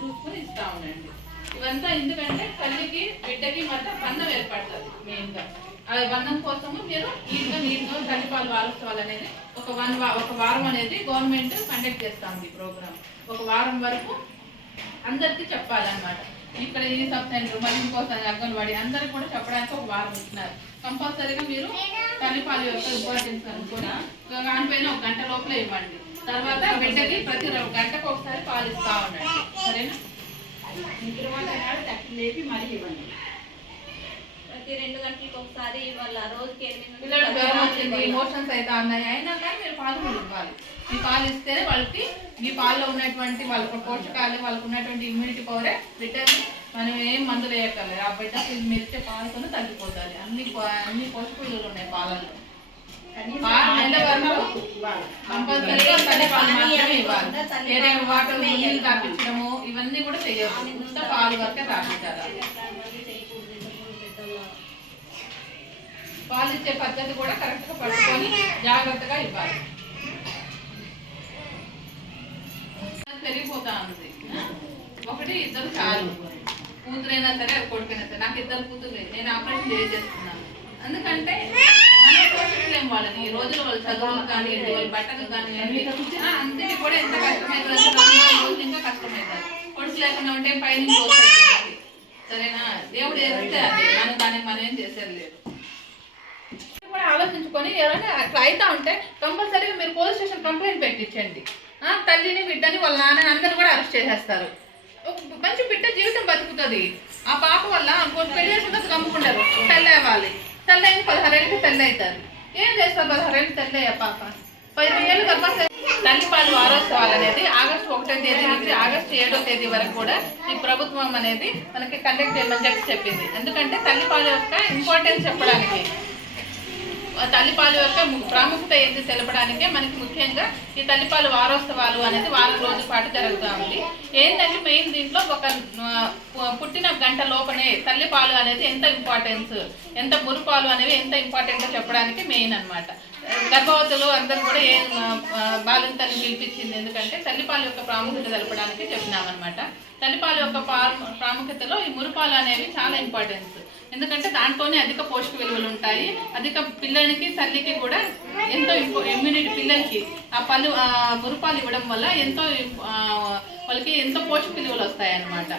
చూసుకుని ఇస్తా ఉండండి. ఇవంతా ఎందుకంటే తల్లికి బిడ్డకి మధ్య బంధం ఏర్పడుతుంది మెయిన్గా. ఆ బంధం కోసము మీరు నీట్గా తల్లిపాలు వారోత్సవాలు అనేది ఒక వారం అనేది గవర్నమెంట్ కండక్ట్ చేస్తా ఉంది ప్రోగ్రామ్. ఒక వారం వరకు అందరికీ చెప్పాలన్నమాట. ఇక్కడ ఈ సబ్ సెంటర్ మరి ఇంకోసారి అంగన్వాడీ అందరికి కూడా చెప్పడానికి ఒక వారం ఇస్తున్నారు. కంపల్సరీగా మీరు తల్లిపాలు యొక్క ఇంపార్టెన్స్ అనుకుని దానిపైన ఒక గంట లోపల ఇవ్వండి. తర్వాత బిడ్డకి ప్రతి గంటకు ఒకసారి పాలు ఇస్తా ఉండండి. సరేనా? లేపి మరీ ఇవ్వండి. ప్రతి 2 గంటలకు ఒకసారి ఇవ్వాలి. రోజుకి 8 పిల్లలు జ్వరం వచ్చింది, మోషన్స్ అయితే ఉన్నాయి అయినా కానీ మీరు పాలు కూడా ఇవ్వాలి. ఈ పాలు ఇస్తేనే వాళ్ళకి మీ పాలలో ఉన్నటువంటి వాళ్ళకి పోషకాలు, వాళ్ళకు ఉన్నటువంటి ఇమ్యూనిటీ పవరే బిడ్డని మనం ఏం మందులు వేయక్కర్లేదు. ఆ బిడ్డ మీరు ఇచ్చే పాలతోనే తగ్గిపోతుంది. అన్ని పోషక విలువలు ఉన్నాయి పాలల్లో. కంపల్సరీగా తల్లిపాలు మాత్రమే ఇవ్వాలి. వేరే వాటర్ నీళ్ళు తాపించడము ఇవన్నీ కూడా చేయవచ్చు. ఇంత పాలు వరకే తాపించాలి. పాలు ఇచ్చే పద్ధతి కూడా కరెక్ట్గా పట్టుకొని జాగ్రత్తగా ఇవ్వాలి. పెరిగిపోతా ఉంది. 1 2 చాలు. కూతురైనా సరే కొడుకైనా సరే. నాకు 2 కూతురు, నేను ఆపరేషన్ చేసేస్తున్నాను. ఎందుకంటే మనం పోషించలేము వాళ్ళని. ఈ రోజులు వాళ్ళు చదువులు కానివ్వండి, వాళ్ళ బట్టలు కానివ్వండి, అంతటి కూడా ఎంత కష్టమవుతుంది. ఇంకా కష్టమవుతుంది. కొడుకు లేకుండా ఉంటే పైన అవుతుంది. సరేనా? దేవుడు ఏదైతే అది మనం ఏం చేసేది లేదు. కూడా ఆలోచించుకొని ఎవరైనా అట్లా అవుతా ఉంటే కంపల్సరీగా మీరు పోలీస్ స్టేషన్ కంప్లైంట్ పెట్టించండి. తల్లిని బిడ్డని వాళ్ళ నాన్నని అందరిని కూడా అరెస్ట్ చేసేస్తారు. మంచి బిడ్డ జీవితం బతుకుతుంది. ఆ పాప వల్ల పెళ్లి చేసుకుంటే గమ్ముకుంటారు. తల్లి అవ్వాలి. తల్లి అయిన 16 ఏళ్ళకి తల్లి అవుతారు. ఏం చేస్తారు? 16 ఏళ్ళు తల్లి అయ్యా పాప 15 ఏళ్ళు గర్భాశయ. తల్లిపాలు వారోత్సవాలు అనేది ఆగస్టు 1వ తేదీ నుంచి ఆగస్టు 7వ తేదీ వరకు కూడా ఈ ప్రభుత్వం అనేది మనకి కండక్ట్ చేయమని చెప్పింది. ఎందుకంటే తల్లిపాలు యొక్క ఇంపార్టెన్స్ చెప్పడానికి, తల్లిపాలు యొక్క ప్రాముఖ్యత ఏంటి తెలపడానికే మనకి ముఖ్యంగా ఈ తల్లిపాలు వారోత్సవాలు అనేది వారం రోజుల పాటు జరుగుతూ ఉంది. ఏంటంటే మెయిన్ దీంట్లో ఒక పుట్టిన గంట లోపనే తల్లిపాలు అనేది ఎంత ఇంపార్టెన్స్, ఎంత మురుపాలు అనేవి ఎంత ఇంపార్టెంట్గా చెప్పడానికి మెయిన్ అనమాట. గర్భవతులు అందరూ కూడా బాలింతల్ని పిలిపించింది ఎందుకంటే తల్లిపాలు యొక్క ప్రాముఖ్యత తెలపడానికి చెప్పినామన్నమాట. తల్లిపాలు యొక్క ప్రాముఖ్యతలో ఈ మురుపాలు అనేవి చాలా ఇంపార్టెన్స్. ఎందుకంటే దాంట్లోనే అధిక పోషక విలువలు ఉంటాయి. అధిక పిల్లలకి తల్లికి కూడా ఎంతో ఇమ్యూనిటీ, పిల్లలకి మురుపాలు ఇవ్వడం వల్ల ఎంతో వాళ్ళకి ఎంతో పోషక విలువలు వస్తాయి అన్నమాట.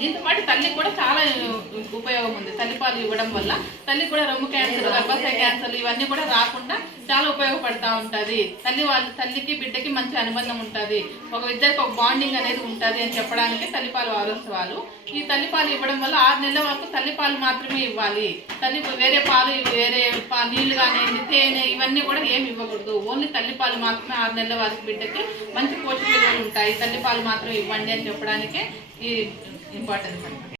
దీంతో పాటు తల్లికి కూడా చాలా ఉపయోగం ఉంది. తల్లిపాలు ఇవ్వడం వల్ల తల్లికి కూడా రొమ్ము క్యాన్సర్, గర్భాశయ క్యాన్సర్ ఇవన్నీ కూడా రాకుండా చాలా ఉపయోగపడతా ఉంటుంది. తల్లికి బిడ్డకి మంచి అనుబంధం ఉంటుంది. ఇద్దరికి ఒక బాండింగ్ అనేది ఉంటుంది అని చెప్పడానికి తల్లిపాలు వారోత్సవాలు. ఈ తల్లిపాలు ఇవ్వడం వల్ల 6 నెలల వరకు తల్లిపాలు మాత్రమే ఇవ్వాలి. వేరే పాలు, వేరే నీళ్లు కానీ తేనె ఇవన్నీ కూడా ఏమి ఇవ్వకూడదు. ఓన్లీ తల్లిపాలు మాత్రమే 6 నెలల వరకు బిడ్డకి మంచి పోషక విలువలు ఉంటాయి. తల్లిపాలు మాత్రం ఇవ్వండి అని చెప్పడానికే ఈ ఇంపార్టెన్స్ అనమాట.